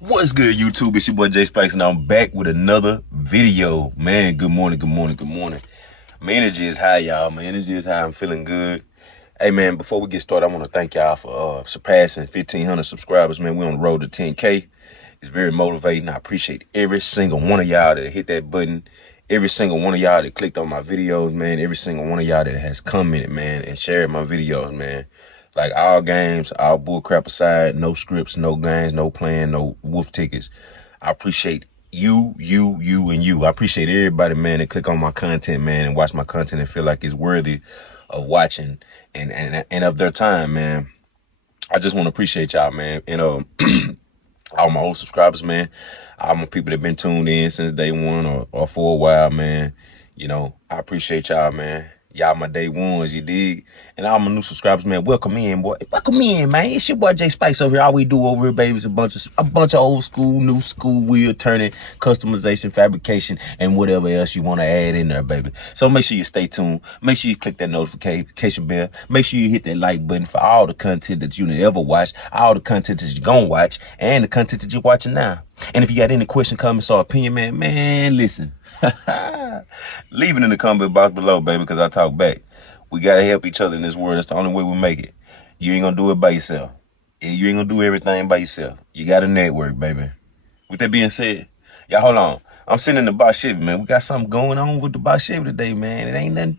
What's good, YouTube? It's your boy Jay Spikes, and I'm back with another video. Man, good morning, good morning, good morning. My energy is high, y'all. My energy is high. I'm feeling good. Hey, man, before we get started, I want to thank y'all for surpassing 1,500 subscribers, man. We're on the road to 10K. It's very motivating. I appreciate every single one of y'all that hit that button. Every single one of y'all that clicked on my videos, man. Every single one of y'all that has commented, man, and shared my videos, man. Like, all games, all bullcrap aside, no scripts, no games, no plan, no wolf tickets. I appreciate you, and you. I appreciate everybody, man, that click on my content, man, and watch my content and feel like it's worthy of watching and of their time, man. I just want to appreciate y'all, man. And all my old subscribers, man. All my people that been tuned in since day one or for a while, man. You know, I appreciate y'all, man. Y'all my day ones, you dig? And all my new subscribers, man, welcome in, boy. Welcome in, man. It's your boy Jay Spikes over here. All we do over here, baby, is a bunch of old school, new school, wheel turning, customization, fabrication, and whatever else you want to add in there, baby. So make sure you stay tuned. Make sure you click that notification bell. Make sure you hit that like button for all the content that you ever watch, all the content that you're gonna watch, and the content that you're watching now. And if you got any question, comments, or opinion, man, listen. Leave it in the comment box below, baby, because I talk back. We got to help each other in this world. That's the only way we make it. You ain't going to do it by yourself. You ain't going to do everything by yourself. You got to network, baby. With that being said, y'all, hold on. I'm sitting in the box Chevy, man. We got something going on with the box Chevy today, man. It ain't nothing.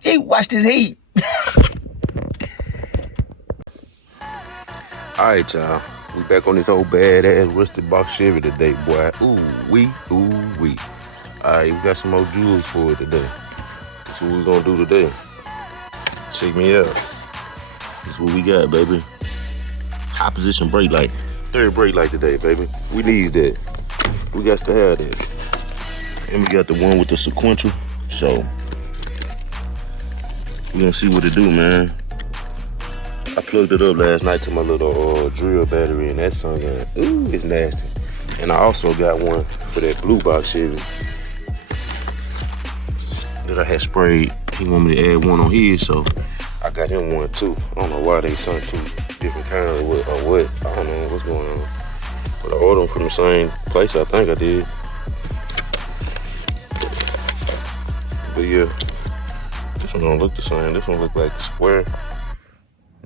Keep watch this heat. All right, y'all. We back on this old badass rusted box Chevy today, boy. Ooh-wee, ooh-wee. All right, we got some more jewels for it today. That's what we're going to do today. Check me out. That's what we got, baby. High position brake light. Third brake light today, baby. We need that. We got to have that. And we got the one with the sequential. So, we're going to see what it do, man. I plugged it up last night to my little drill battery, and that song, ooh, it's nasty. And I also got one for that blue box Chevy that I had sprayed. He wanted me to add one on his, so I got him one too. I don't know why they sent two different kinds or what. I don't know what's going on. But I ordered them from the same place, I think I did. But yeah, this one don't look the same. This one look like a square.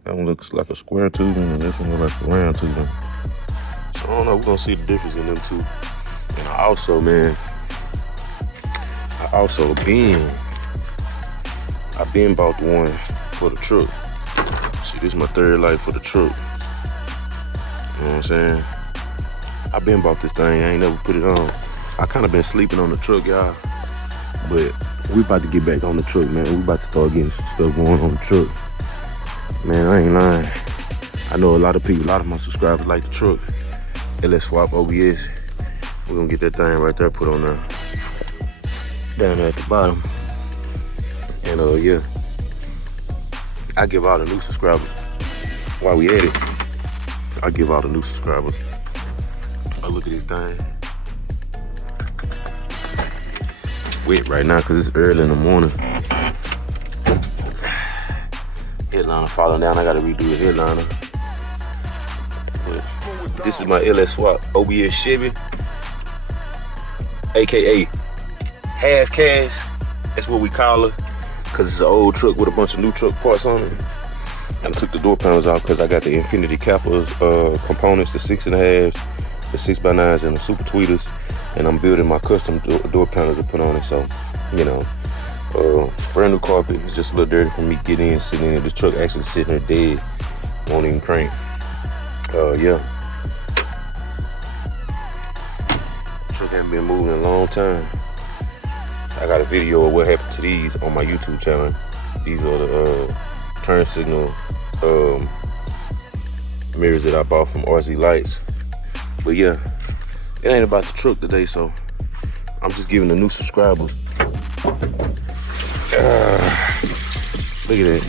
That one looks like a square tubing, and this one looks like a round tubing. So I don't know, we're gonna see the difference in them two. And I also been bought the one for the truck. See, this is my third light for the truck. You know what I'm saying? I been bought this thing, I ain't never put it on. I kinda been sleeping on the truck, y'all. But we about to get back on the truck, man. We about to start getting some stuff going on the truck. Man, I ain't lying. I know a lot of my subscribers like the truck. LS Swap OBS. We're gonna get that thing right there put on there. Down there at the bottom. And yeah. I give all the new subscribers, while we at it, I give all the new subscribers a look at this thing. It's wet right now because it's early in the morning. Headliner falling down. I gotta redo the headliner. But this is my LS Swap OBS Chevy, aka half cash. That's what we call her, cause it's an old truck with a bunch of new truck parts on it. And I took the door panels out because I got the Infinity Kappa components, the 6.5s, the 6x9s, and the super tweeters. And I'm building my custom door panels to put on it. So, you know. Brand new carpet. It's just a little dirty for me to get in, sitting in. This truck actually sitting there dead, won't even crank. Yeah. Truck hasn't been moving in a long time. I got a video of what happened to these on my YouTube channel. These are the turn signal mirrors that I bought from RZ Lights. But yeah, it ain't about the truck today, so I'm just giving the new subscribers. Look at that.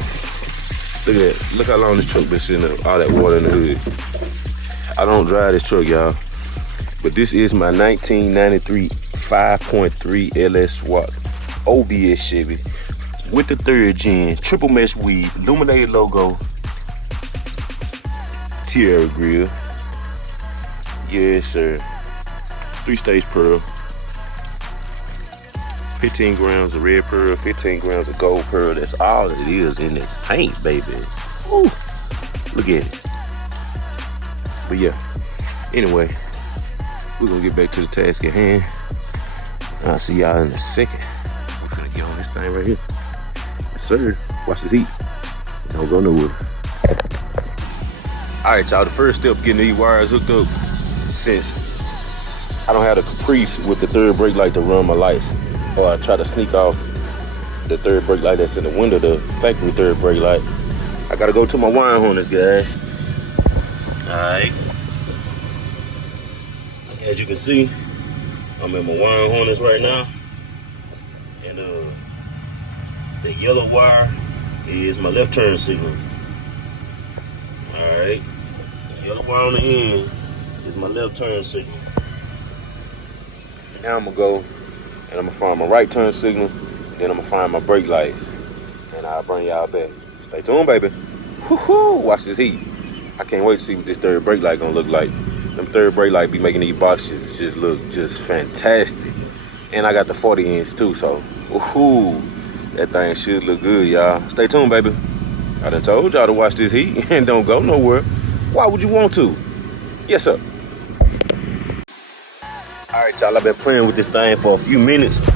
Look at that. Look how long this truck been sitting there. All that water in the hood. I don't drive this truck, y'all. But this is my 1993 5.3 LS Swap OBS Chevy with the 3rd gen, triple mesh weave, illuminated logo, Tierra grill, Yes, sir. 3-stage pearl. 15 grams of red pearl, 15 grams of gold pearl. That's all it is in this paint, baby. Woo. Look at it. But yeah, anyway, we're gonna get back to the task at hand. I'll see y'all in a second. We're gonna get on this thing right here. Yes, sir. Watch this heat. Don't go nowhere. All right, y'all, the first step getting these wires hooked up, since I don't have the caprice with the third brake light to run my lights, or I try to sneak off the third brake light that's in the window, the factory third brake light. I gotta go to my wire harness, guys. All right. As you can see, I'm in my wire harness right now, and the yellow wire is my left turn signal. All right. The yellow wire on the end is my left turn signal. Now I'm gonna go and I'm gonna find my right turn signal, then I'm gonna find my brake lights, and I'll bring y'all back. Stay tuned, baby. Woo-hoo! Watch this heat. I can't wait to see what this third brake light gonna look like. Them third brake light be making these boxes just look just fantastic. And I got the 40 inch too, so woohoo! That thing should look good, y'all. Stay tuned, baby. I done told y'all to watch this heat and don't go nowhere. Why would you want to? Yes, sir. All right, y'all, I've been playing with this thing for a few minutes. And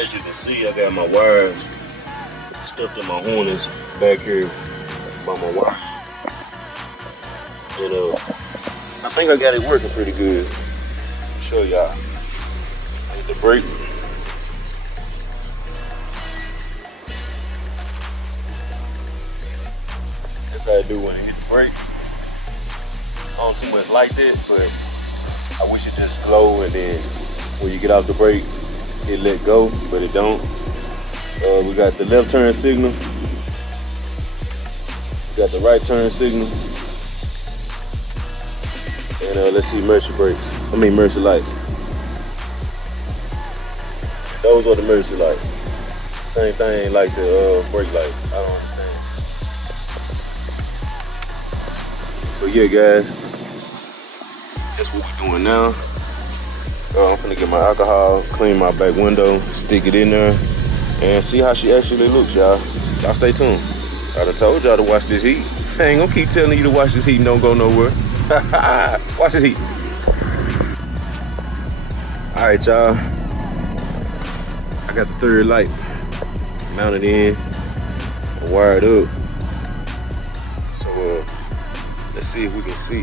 as you can see, I got my wires stuffed in my harness back here by my wire. And I think I got it working pretty good. I'll show y'all. Hit the brake. That's how I do when I hit the brake. I don't too much like that, but I wish it just glow, and then when you get off the brake, it let go, but it don't. We got the left turn signal. We got the right turn signal. And let's see, Mercy lights. And those are the Mercy lights. Same thing like the brake lights. I don't understand. But yeah, guys, that's what we're doing now. I'm finna get my alcohol, clean my back window, stick it in there, and see how she actually looks, y'all. Y'all stay tuned. I done told y'all to watch this heat. I ain't gonna keep telling you to watch this heat and don't go nowhere. Watch this heat. All right, y'all. I got the third light mounted in, wired up. So let's see if we can see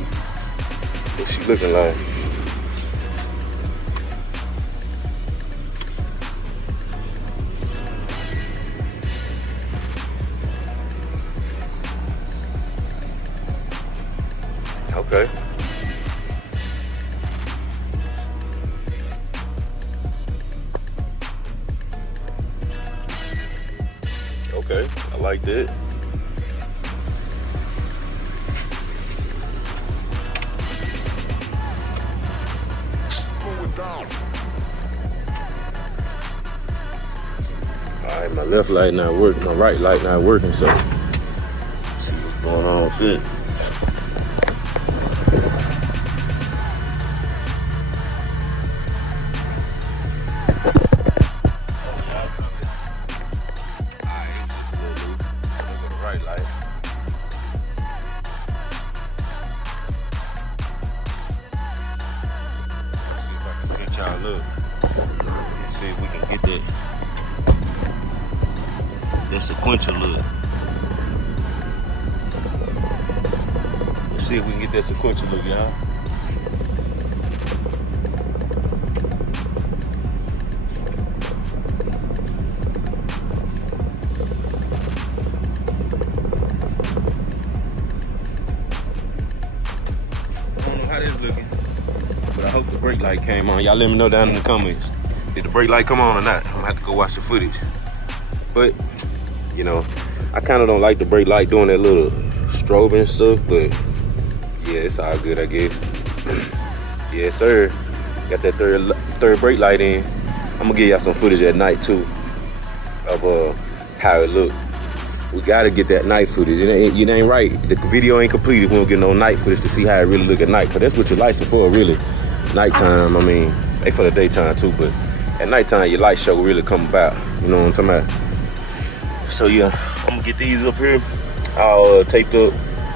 what she looking like. Okay. Okay, I like that. All right, my left light not working, my right light not working, so let's see what's going on with it. Look, see if we can get that sequential look. Let's see if we can get that sequential look, y'all. I don't know how this looking, but I hope the brake light came on. Y'all let me know down in the comments. Did the brake light come on or not? I'm gonna have to go watch the footage. But, you know, I kind of don't like the brake light doing that little strobing and stuff, but yeah, it's all good, I guess. Yes, sir. Got that third brake light in. I'm gonna give y'all some footage at night too of how it looked. we gotta get that night footage. It ain't right. The video ain't complete if we don't get no night footage to see how it really look at night. Cause that's what your lights are for, really. Nighttime, I mean, they for the daytime too, but at nighttime your light show will really come about. You know what I'm talking about? So yeah, I'm gonna get these up here, all taped up,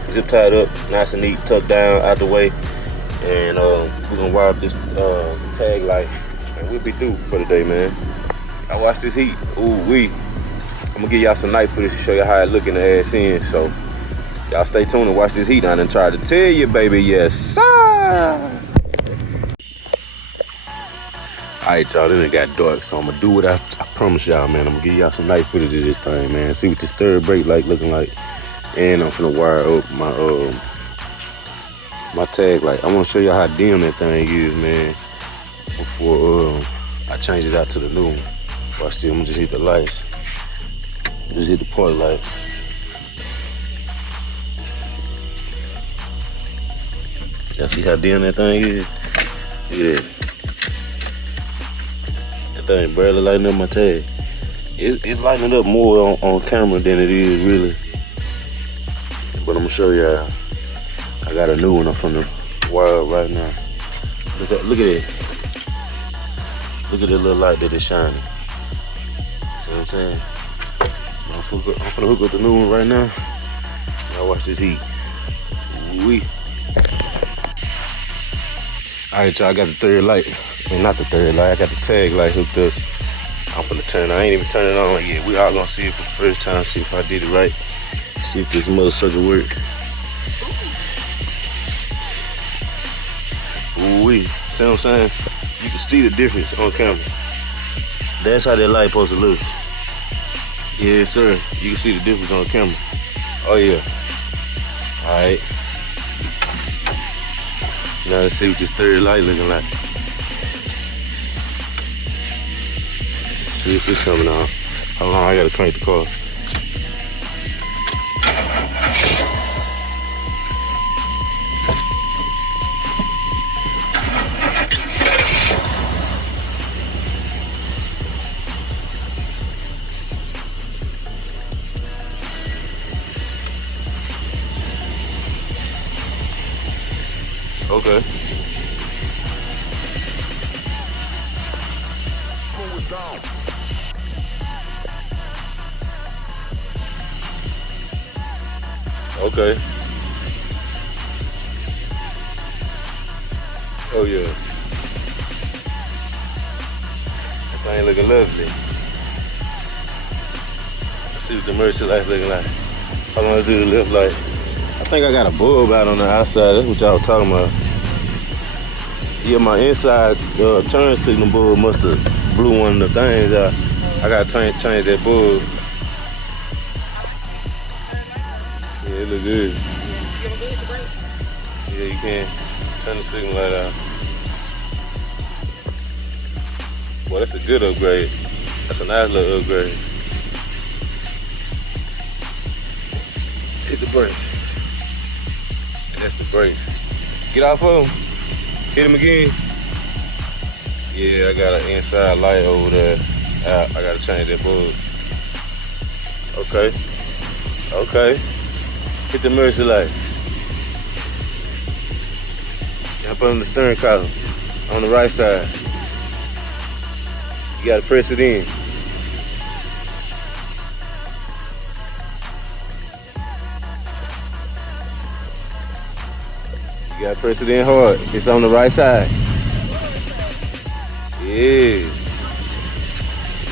zip tied up, nice and neat, tucked down, out the way. And we're gonna wire up this tag light, and we'll be through for the day, man. I watch this heat. Ooh wee. I'm gonna give y'all some night footage to show you how it look in the ass in. So y'all stay tuned and watch this heat. I done tried to tell you, baby. Yes, sir. Alright, y'all, then it got dark, so I'm gonna do what I promise y'all, man. I'm gonna give y'all some night footage of this thing, man. See what this third brake light looking like. And I'm finna wire up my tag light. I wanna show y'all how dim that thing is, man, before I change it out to the new one. Watch this, I'm gonna just hit the lights. Just hit the park lights. Y'all see how dim that thing is? Look at that. That thing barely lighting up my tag. It's lighting up more on camera than it is really. But I'm gonna show y'all. I got a new one I'm finna wire up right now. Look at it. Look at the little light that is shining. See what I'm saying? I'm finna hook up the new one right now. Y'all watch this heat. Ooh-wee. Alright, y'all, I got the third light. I mean, not the third light, I got the tag light hooked up. I'm finna turn it on. I ain't even turn it on yet. We all gonna see it for the first time, see if I did it right. See if this mother sucker work. Ooh-wee. See what I'm saying? You can see the difference on camera. That's how that light supposed to look. Yes, sir. You can see the difference on camera. Oh, yeah. All right. Now let's see what this third light looking like. See if it's coming on. Hold on, I gotta crank the car. Okay. Okay. Oh yeah. That thing looking lovely. Let's see what the emergency light's looking like. I'm gonna do the left light. I think I got a bulb out on the outside. That's what y'all talking about. Yeah, my inside turn signal bulb must have blew one of the things out. I gotta change that bulb. Yeah, it look good. Yeah, you can. Turn the signal light out. Boy, that's a good upgrade. That's a nice little upgrade. Hit the brake. And that's the brake. Get off of him. Hit him again. Yeah, I got an inside light over there. I gotta change that bulb. Okay. Okay. Hit the emergency light. Jump on the steering column. On the right side. You gotta press it in. You gotta press it in hard. It's on the right side. Yeah.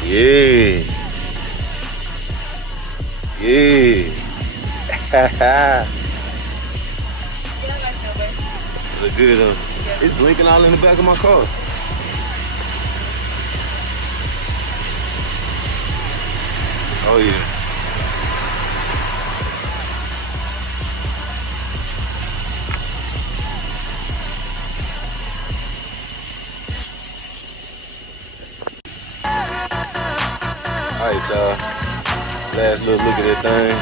Yeah. Yeah. Look good, huh? It's blinking all in the back of my car. Oh yeah. Alright, y'all. Last little look at that thing.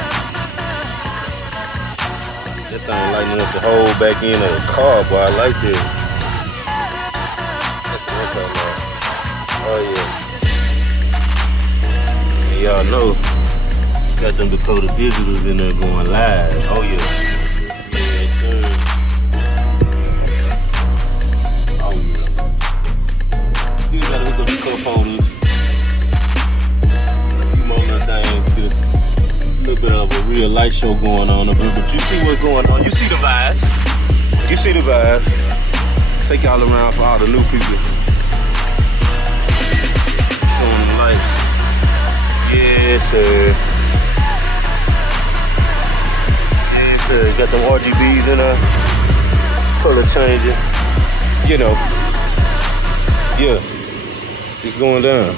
That thing lighting up the whole back end of the car, boy. I like that. That's what I'm talking about. Oh yeah. And y'all know Got them Dakota Digitals in there going live. Oh yeah. Yes, sir. Oh yeah. Still gotta hook up the cup holders. A few more little things. Get a little bit of a real light show going on up here. But you see what's going on. You see the vibes. You see the vibes. Take y'all around for all the new people. Showing the lights. Yes, sir. Got them RGBs in there, color changing, you know, yeah, it's going down.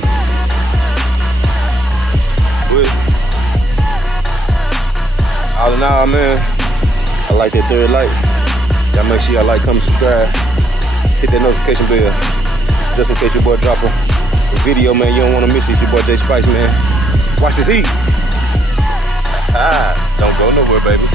But all in all, man, I like that third light. Y'all make sure y'all like, comment, subscribe, hit that notification bell, just in case your boy drop a video, man. You don't want to miss it. It's your boy J Spice, man. Watch this heat. Don't go nowhere, baby.